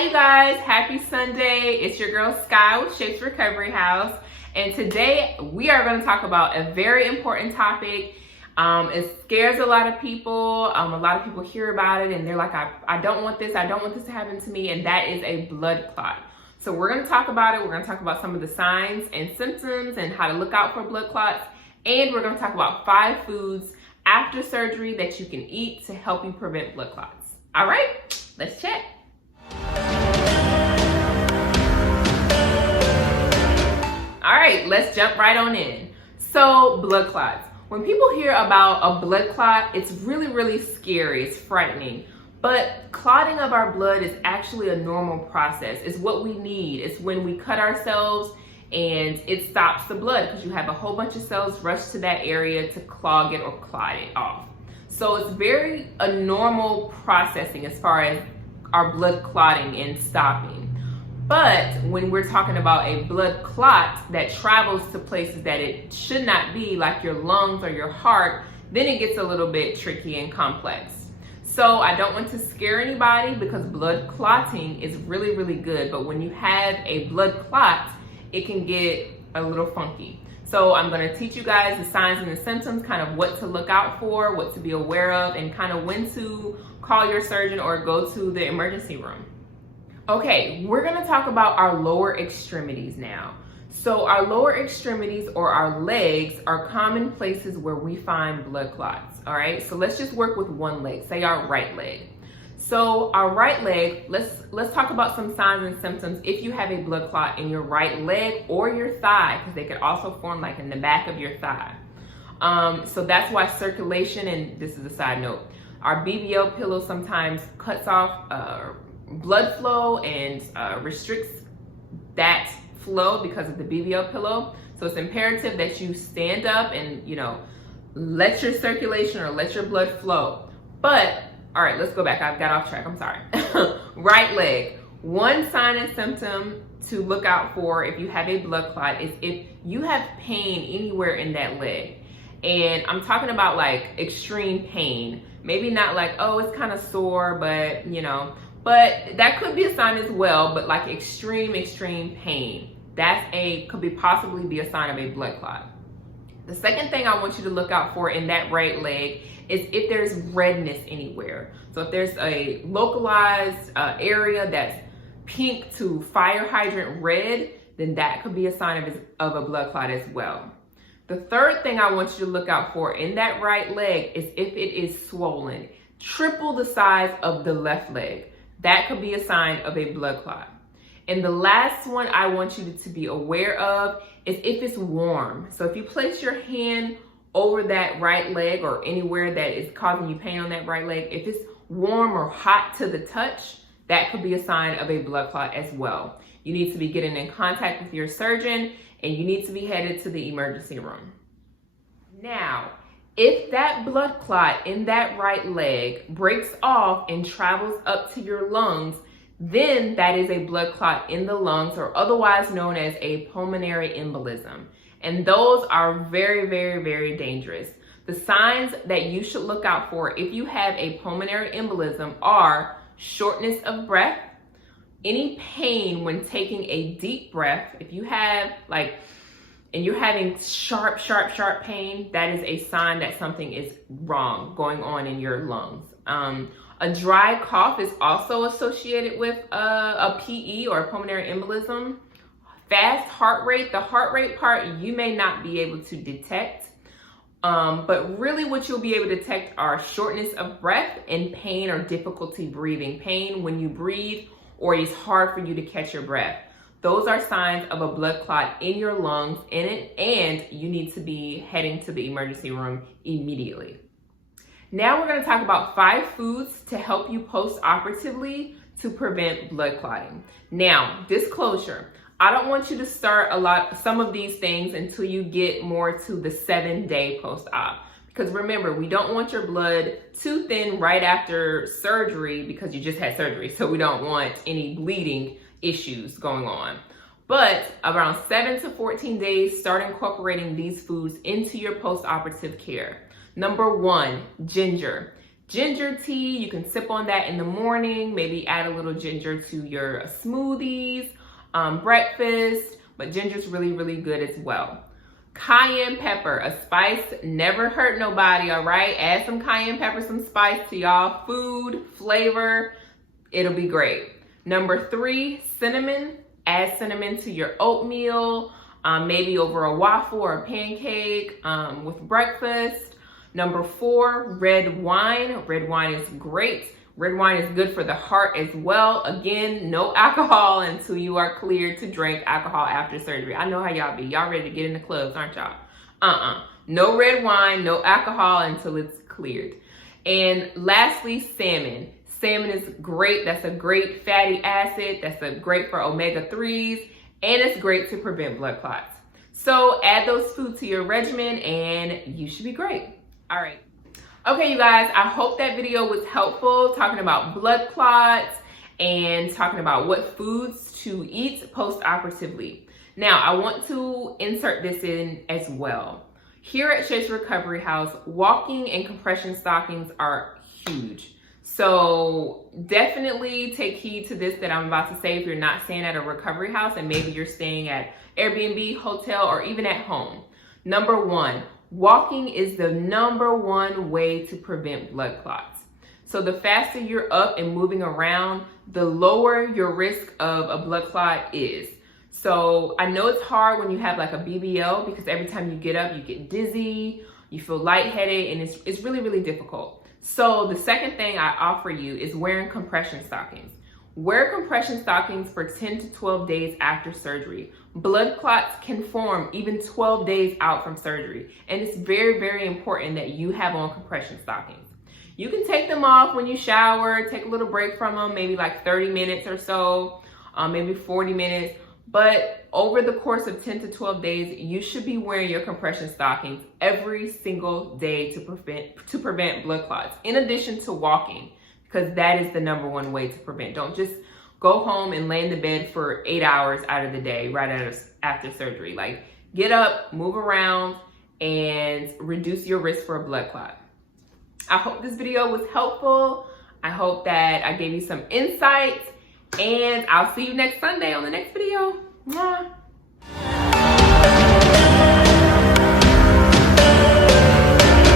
Hi you guys, happy Sunday. It's your girl Sky with Shapes Recovery House. And today we are going to talk about a very important topic. It scares a lot of people. A lot of people hear about it and they're like, I don't want this. I don't want this to happen to me. And that is a blood clot. So we're going to talk about it. We're going to talk about some of the signs and symptoms and how to look out for blood clots. And we're going to talk about 5 foods after surgery that you can eat to help you prevent blood clots. All right, let's check. All right, let's jump right on in. So blood clots. When people hear about a blood clot, it's really scary. It's frightening. But clotting of our blood is actually a normal process. It's what we need. It's when we cut ourselves and it stops the blood because you have a whole bunch of cells rush to that area to clog it or clot it off. So it's very a normal processing as far as our blood clotting and stopping. But when we're talking about a blood clot that travels to places that it should not be, like your lungs or your heart, then it gets a little bit tricky and complex. So I don't want to scare anybody because blood clotting is really good. But when you have a blood clot, it can get a little funky. So I'm going to teach you guys the signs and the symptoms, kind of what to look out for, what to be aware of, and kind of when to call your surgeon or go to the emergency room. Okay, we're going to talk about our lower extremities now. So our lower extremities or our legs are common places where we find blood clots. All right, so let's just work with one leg, say our right leg. So our right leg, let's talk about some signs and symptoms if you have a blood clot in your right leg or your thigh, because they could also form like in the back of your thigh. So that's why circulation, and this is a side note, our BBL pillow sometimes cuts off blood flow and restricts that flow because of the BBL pillow. So it's imperative that you stand up and, let your circulation or let your blood flow. But all right, let's go back. I've got off track. I'm sorry. Right leg. One sign and symptom to look out for if you have a blood clot is if you have pain anywhere in that leg. And I'm talking about like extreme pain. Maybe not like, oh, it's kind of sore, but but that could be a sign as well. But like extreme pain. Could possibly be a sign of a blood clot. The second thing I want you to look out for in that right leg is if there's redness anywhere. So if there's a localized area that's pink to fire hydrant red, then that could be a sign of a blood clot as well. The third thing I want you to look out for in that right leg is if it is swollen, triple the size of the left leg. That could be a sign of a blood clot. And the last one I want you to be aware of is if it's warm. So if you place your hand over that right leg or anywhere that is causing you pain on that right leg, if it's warm or hot to the touch, that could be a sign of a blood clot as well. You need to be getting in contact with your surgeon and you need to be headed to the emergency room. Now, if that blood clot in that right leg breaks off and travels up to your lungs, then that is a blood clot in the lungs, or otherwise known as a pulmonary embolism. And those are very dangerous. The signs that you should look out for if you have a pulmonary embolism are shortness of breath, any pain when taking a deep breath. If you have and you're having sharp pain, that is a sign that something is wrong going on in your lungs. A dry cough is also associated with a PE or a pulmonary embolism. Fast heart rate, the heart rate part you may not be able to detect, but really what you'll be able to detect are shortness of breath and pain or difficulty breathing. Pain when you breathe or it's hard for you to catch your breath. Those are signs of a blood clot in your lungs and you need to be heading to the emergency room immediately. Now we're going to talk about 5 foods to help you post-operatively to prevent blood clotting. Now, disclosure, I don't want you to start some of these things until you get more to the 7-day post-op. Because remember, we don't want your blood too thin right after surgery because you just had surgery. So we don't want any bleeding issues going on. But around 7 to 14 days, start incorporating these foods into your post-operative care. Number 1, ginger. Ginger tea, you can sip on that in the morning, maybe add a little ginger to your smoothies, breakfast, but ginger's really, really good as well. Cayenne pepper, a spice never hurt nobody, all right? Add some cayenne pepper, some spice to y'all food, flavor, it'll be great. Number 3, cinnamon. Add cinnamon to your oatmeal, maybe over a waffle or a pancake with breakfast. Number 4, red wine. Red wine is great. Red wine is good for the heart as well. Again, no alcohol until you are cleared to drink alcohol after surgery. I know how y'all be. Y'all ready to get in the clubs, aren't y'all? No red wine, no alcohol until it's cleared. And lastly, salmon. Salmon is great. That's a great fatty acid. That's great for omega-3s, and it's great to prevent blood clots. So add those foods to your regimen and you should be great. All right. Okay, you guys, I hope that video was helpful, talking about blood clots and talking about what foods to eat post-operatively. Now, I want to insert this in as well. Here at Shay's Recovery House, walking and compression stockings are huge. So definitely take heed to this that I'm about to say if you're not staying at a recovery house and maybe you're staying at Airbnb, hotel, or even at home. Number 1, walking is the number 1 way to prevent blood clots. So the faster you're up and moving around, the lower your risk of a blood clot is. So I know it's hard when you have like a BBL because every time you get up, you get dizzy, you feel lightheaded, and it's really, really difficult. So the second thing I offer you is wearing compression stockings. Wear compression stockings for 10 to 12 days after surgery. Blood clots can form even 12 days out from surgery. And it's very, very important that you have on compression stockings. You can take them off when you shower, take a little break from them, maybe like 30 minutes or so, maybe 40 minutes. But over the course of 10 to 12 days, you should be wearing your compression stockings every single day to prevent blood clots, in addition to walking, because that is the number 1 way to prevent. Don't just go home and lay in the bed for 8 hours out of the day right after surgery. Like, get up, move around, and reduce your risk for a blood clot. I hope this video was helpful. I hope that I gave you some insights, and I'll see you next Sunday on the next video. Mwah.